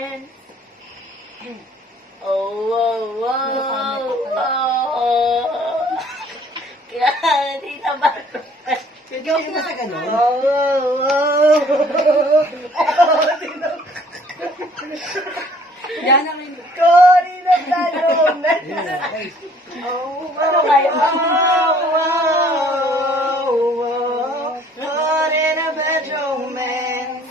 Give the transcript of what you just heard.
romance. Oh, oh, oh, oh. Kaya di na ba? Joke na sa ganun. Oh, oh, oh. Yan ang rin. Kori na tayo romance. Oh, ano kayo? Oh, oh, oh. Kori na ba romance?